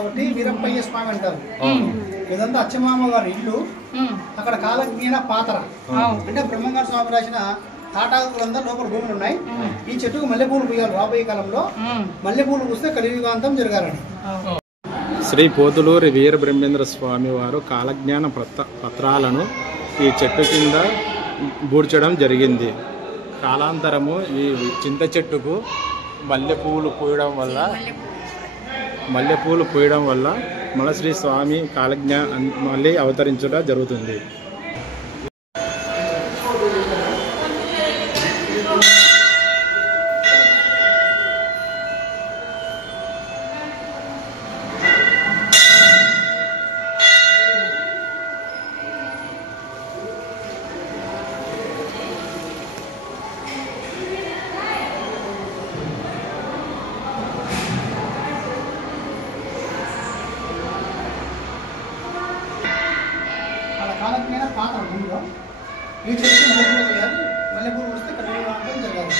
కాబట్టి వీరప్పయ్య స్వామి అంటారు. ఇదంతా అచ్చమామ గారి ఇల్లు. అక్కడ కాలజ్ఞాన పాత్ర అంటే బ్రహ్మంగారు స్వామి రాసిన తాటాకులంతా లోపల భూములు ఉన్నాయి. ఈ చెట్టుకు మల్లెపూలు పూయాలి. రాబోయే కాలంలో మల్లెపూలు పూస్తే కలియుగాంతం జరగాలని. శ్రీ పోతులూరి వీర బ్రహ్మేంద్ర స్వామి వారు కాలజ్ఞాన పత్రాలను ఈ చెట్టు కింద బూడ్చడం జరిగింది. కాలాంతరము ఈ చింత చెట్టుకు మల్లెపూలు పూయడం వల్ల మన శ్రీ స్వామి మళ్ళీ అవతరించడం జరుగుతుంది. కాలజ్ఞాన పాత్ర భూమిలో ఈ చెట్టు మల్లెపూలు పూయాలి. మల్లెపూలు పూస్తే కలియుగాంతం జరగాలి.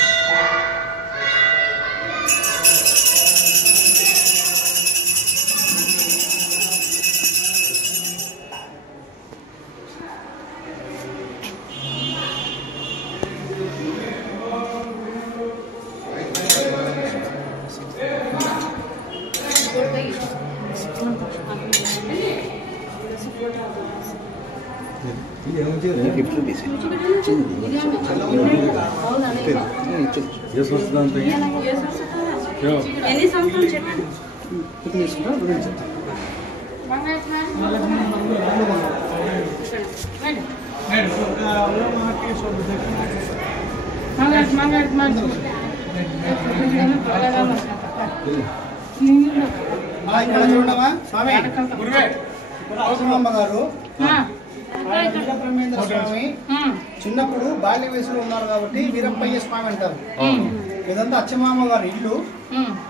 ఇక్కడ చూడమ్మా స్వామి గారు వీరబ్రహ్మేంద్ర స్వామి చిన్నప్పుడు బాల్య వయసులో ఉన్నారు కాబట్టి వీరప్పయ్య స్వామి అంటారు. ఇదంతా అచ్చమామ గారి ఇల్లు.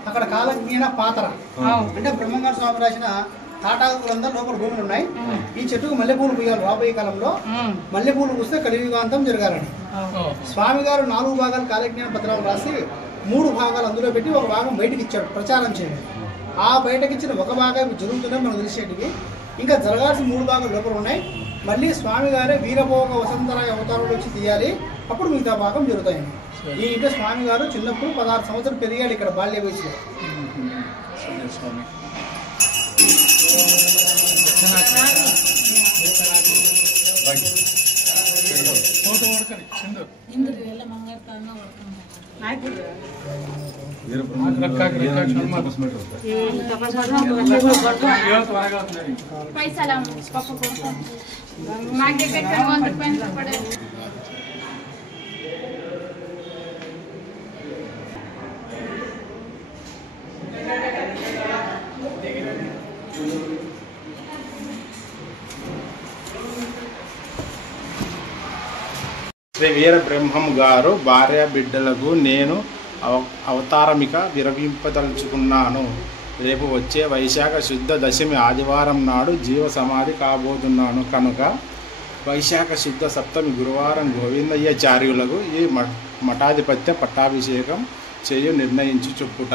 అక్కడ కాలజ్ఞాన పాత్ర అంటే బ్రహ్మంగారు స్వామి రాసిన తాటాకులంతా లోపల భూములు ఉన్నాయి. ఈ చెట్టుకు మల్లెపూలు పూయాలి. రాబోయే కాలంలో మల్లెపూలు పూస్తే కలియుగాంతం జరగాలని. స్వామి గారు 4 భాగాలు కాలజ్ఞాన పత్రాలు రాసి 3 భాగాలు అందులో పెట్టి ఒక భాగం బయటకి ఇచ్చాడు ప్రచారం చేయండి. ఆ బయటకి ఇచ్చిన ఒక భాగం జరుగుతుందని మనకు తెలిసేటివి. ఇంకా జరగాల్సిన 3 భాగాలు లోపల ఉన్నాయి. మళ్ళీ స్వామి గారే వీరభోగ వసంతరాయ అవతారంలో వచ్చి తీయాలి. అప్పుడు మిగతా భాగం జరుగుతాయండి. ఈ ఇంట్లో స్వామి గారు చిన్నప్పుడు 16 సంవత్సరాలు పెరిగాడు ఇక్కడ బాల్య వయసులో. శ్రీ వీర బ్రహ్మం గారు భార్య బిడ్డలకు నేను అవతారమిక విరవింపదలుచుకున్నాను. రేపు వచ్చే వైశాఖ శుద్ధ దశమి ఆదివారం నాడు జీవ సమాధి కాబోతున్నాను కనుక వైశాఖ శుద్ధ సప్తమి గురువారం గోవిందయ్యాచార్యులకు ఈ మఠాధిపత్య పట్టాభిషేకం చేయు నిర్ణయించి చెప్పుట.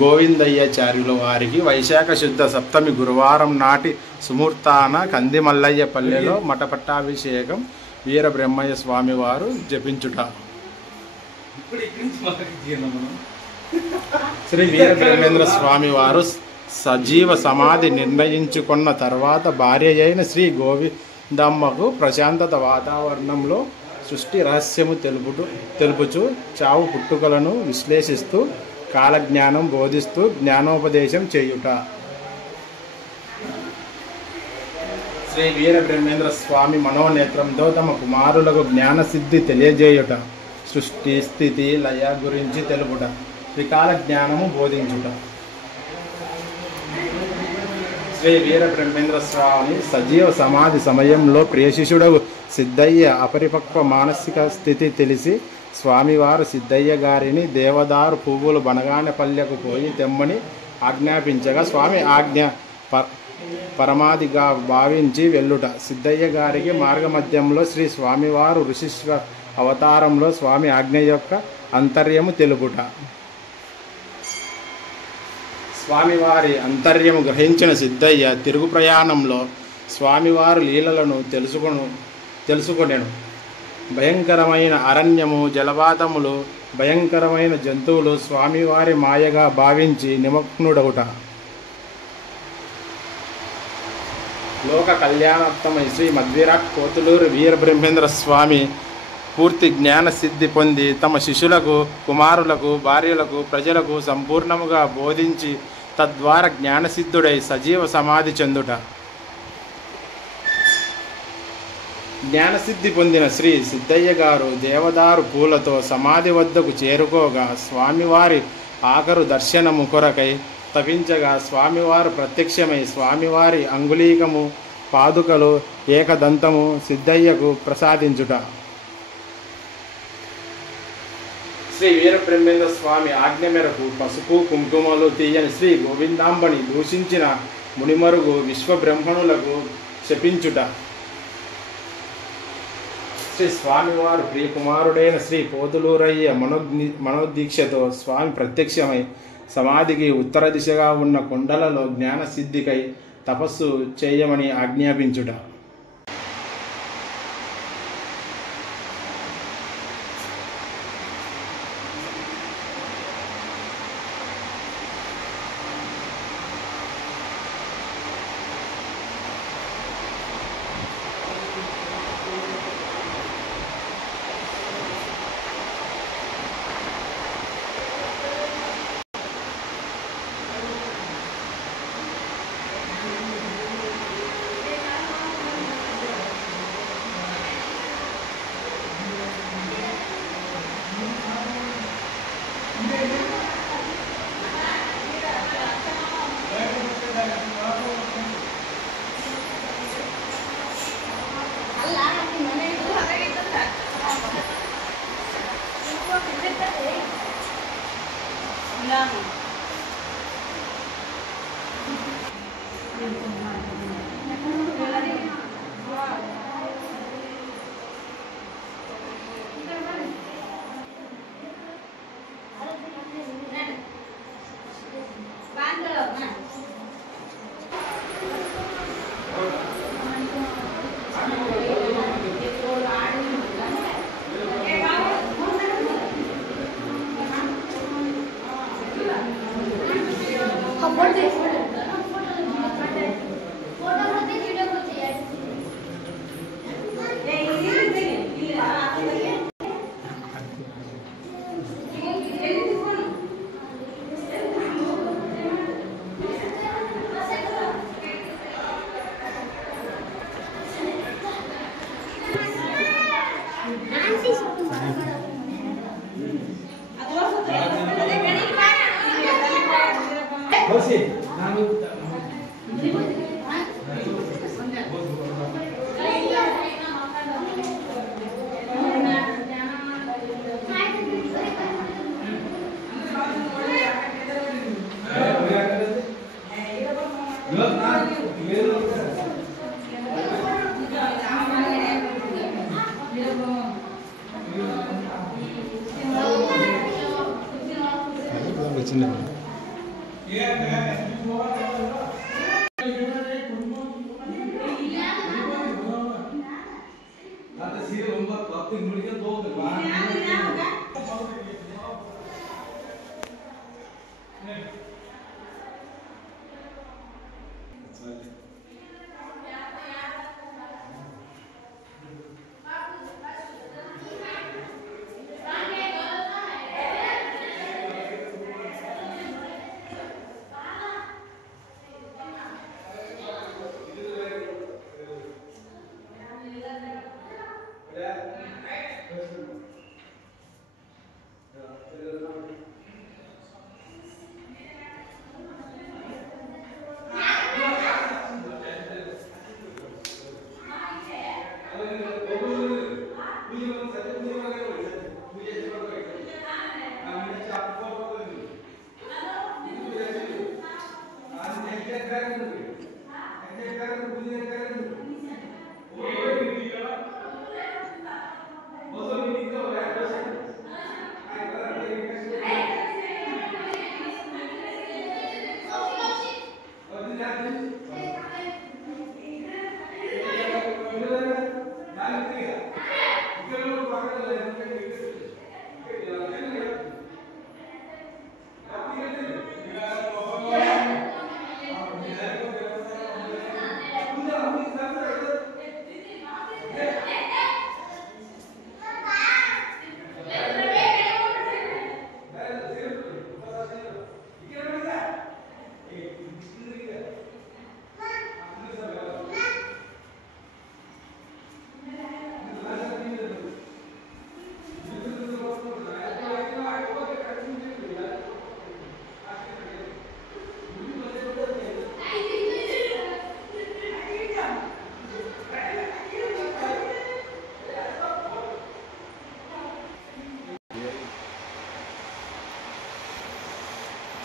గోవిందయ్యాచార్యుల వారికి వైశాఖ శుద్ధ సప్తమి గురువారం నాటి సుముహూర్తాన కందిమల్లయ్య పల్లెలో మఠ పట్టాభిషేకం వీర బ్రహ్మయ్య స్వామి వారు జపించుట. శ్రీ వీర బ్రహ్మేంద్ర స్వామి వారు సజీవ సమాధి నిర్ణయించుకున్న తర్వాత భార్య అయిన శ్రీ గోవిందమ్మకు ప్రశాంతత వాతావరణంలో సృష్టి రహస్యము తెలుపుచు చావు పుట్టుకలను విశ్లేషిస్తూ కాలజ్ఞానం బోధిస్తూ జ్ఞానోపదేశం చేయుట. శ్రీ వీర బ్రహ్మేంద్ర స్వామి మనోనేత్రంతో తమ కుమారులకు జ్ఞానసిద్ధి తెలియజేయుట. సృష్టి స్థితి లయ గురించి తెలుపుట. త్రికాల జ్ఞానము బోధించుట. శ్రీ వీర బ్రహ్మేంద్ర స్వామి సజీవ సమాధి సమయంలో ప్రియశిష్యుడు సిద్ధయ్య అపరిపక్వ మానసిక స్థితి తెలిసి స్వామివారు సిద్ధయ్య గారిని దేవదారు పువ్వులు బనగానపల్లెకు పోయి తెమ్మని ఆజ్ఞాపించగా స్వామి ఆజ్ఞ పరమాదిగా భావించి వెళ్ళుట. సిద్ధయ్య గారికి మార్గమధ్యంలో శ్రీ స్వామివారు ఋషిశ్వ అవతారంలో స్వామి ఆజ్ఞ యొక్క అంతర్యము తెలుపుట. స్వామివారి అంతర్యము గ్రహించిన సిద్ధయ్య తిరుగు ప్రయాణంలో స్వామివారి లీలలను తెలుసుకొనెను. భయంకరమైన అరణ్యము, జలపాతములు, భయంకరమైన జంతువులు స్వామివారి మాయగా భావించి నిమగ్నుడవుట. లోక కళ్యాణార్థమై శ్రీ మధ్విరాట్ పోతులూరు వీరబ్రహ్మేంద్ర స్వామి పూర్తి జ్ఞాన సిద్ధి పొంది తమ శిష్యులకు, కుమారులకు, భార్యలకు, ప్రజలకు సంపూర్ణముగా బోధించి తద్వారా జ్ఞానసిద్ధుడై సజీవ సమాధి చెందుట. జ్ఞానసిద్ధి పొందిన శ్రీ సిద్ధయ్య గారు దేవదారు పూలతో సమాధి వద్దకు చేరుకోగా స్వామివారి ఆఖరు దర్శనము కొరకై తపించగా స్వామివారు ప్రత్యక్షమై స్వామివారి అంగుళీకము, పాదుకలు, ఏకదంతము సిద్ధయ్యకు ప్రసాదించుట. శ్రీ వీరబ్రహ్మేంద్ర స్వామి ఆజ్ఞ మేరకు పసుపు కుంకుమలు తీయని శ్రీ గోవిందాంబని దూషించిన మునిమరుగు విశ్వబ్రహ్మణులకు శపించుట. శ్రీ స్వామివారు ప్రియకుమారుడైన శ్రీ పోతులూరయ్య మనోదీక్షతో స్వామి ప్రత్యక్షమై సమాధికి ఉత్తర దిశగా ఉన్న కొండలలో జ్ఞానసిద్ధికై తపస్సు చేయమని ఆజ్ఞాపించుట.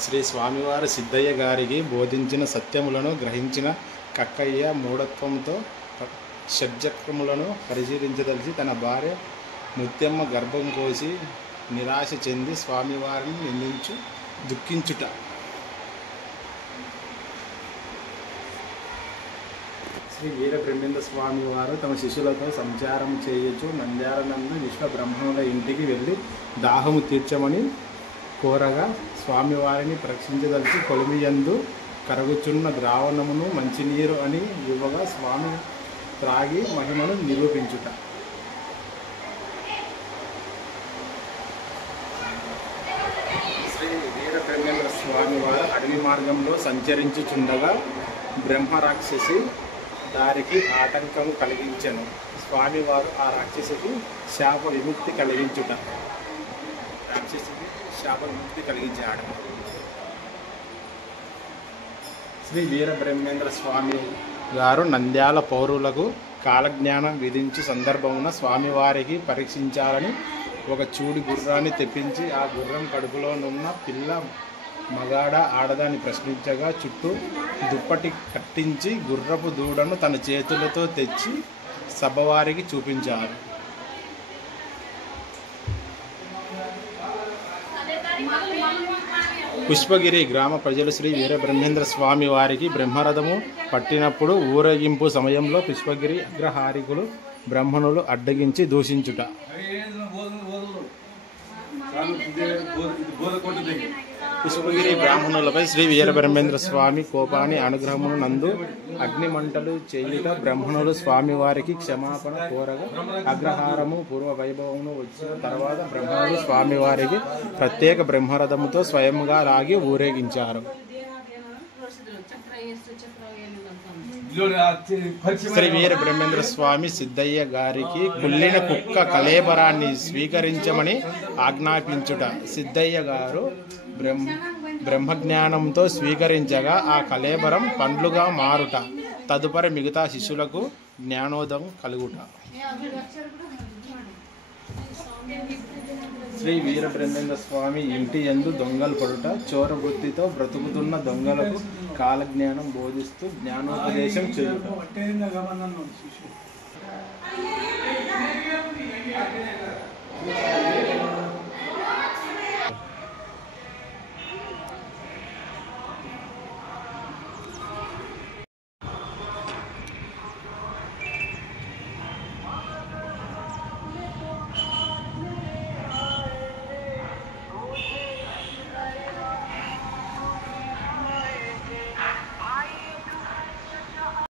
శ్రీ స్వామివారి సిద్ధయ్య గారికి బోధించిన సత్యములను గ్రహించిన కక్కయ్య మూఢత్వంతో షడ్చక్రములను పరిశీలించదలిచి తన భార్య ముత్యమ్మ గర్భం కోసి నిరాశ చెంది స్వామివారిని నిందించు దుఃఖించుట. శ్రీ వీరబ్రహ్మేంద్ర స్వామి వారు తమ శిష్యులతో సంచారం చేయొచ్చు నంద్యాల నందు విశ్వ బ్రహ్మణుల ఇంటికి వెళ్ళి దాహము తీర్చమని కోరగా స్వామివారిని పరీక్షించదలిచి కొలిమియందు కరుగుచున్న ద్రావణమును మంచినీరు అని ఇవ్వగా స్వామి త్రాగి మహిమను నిరూపించుట. శ్రీ వీరబ్రహ్మేంద్ర స్వామి వారు అడవి మార్గంలో సంచరించుచుండగా బ్రహ్మరాక్షసి దారికి ఆటంకం కలిగించెను. స్వామివారు ఆ రాక్షసికి శాప విముక్తి కలిగించుట. రాక్షసికి శాప విముక్తి కలిగించాడు. శ్రీ వీరబ్రహ్మేంద్ర స్వామి గారు నంద్యాల పౌరులకు కాలజ్ఞానం విధించు సందర్భమున స్వామివారికి పరీక్షించాలని ఒక చూడి గుర్రాన్ని తెప్పించి ఆ గుర్రం కడుపులోనున్న పిల్ల మగాడ ఆడదాన్ని ప్రశ్నించగా చుట్టూ దుప్పటి కట్టించి గుర్రపు దూడను తన చేతులతో తెచ్చి సభవారికి చూపించారు. పుష్పగిరి గ్రామ ప్రజలు శ్రీ వీరబ్రహ్మేంద్ర స్వామి వారికి బ్రహ్మరథము పట్టినప్పుడు ఊరేగింపు సమయంలో పుష్పగిరి అగ్రహారికులు బ్రహ్మణులు అడ్డగించి దూషించుట. పుష్పగిరి బ్రాహ్మణులపై శ్రీ వీరబ్రహ్మేంద్ర స్వామి కోపాన్ని అనుగ్రహమును నందు అగ్నిమంటలు చేయుట బ్రహ్మణులు స్వామివారికి క్షమాపణ కోరగా అగ్రహారము పూర్వ వైభవమును వచ్చిన తర్వాత బ్రహ్మణులు స్వామివారికి ప్రత్యేక బ్రహ్మరథముతో స్వయంగా లాగి ఊరేగించారు. శ్రీ వీరబ్రహ్మేంద్ర స్వామి సిద్ధయ్య గారికి కుళ్ళిన కుక్క కళేబరాన్ని స్వీకరించమని ఆజ్ఞాపించుట. సిద్ధయ్య గారు బ్రహ్మజ్ఞానంతో స్వీకరించగా ఆ కళేబరం పండ్లుగా మారుట. తదుపరి మిగతా శిష్యులకు జ్ఞానోదయం కలుగుట. శ్రీ వీరబ్రహ్మేంద్ర స్వామి ఇంటి యందు దొంగలు పడుట చోర వృత్తితో బ్రతుకుతున్న దొంగలకు కాలజ్ఞానం బోధిస్తూ జ్ఞానోపదేశం చేయుట.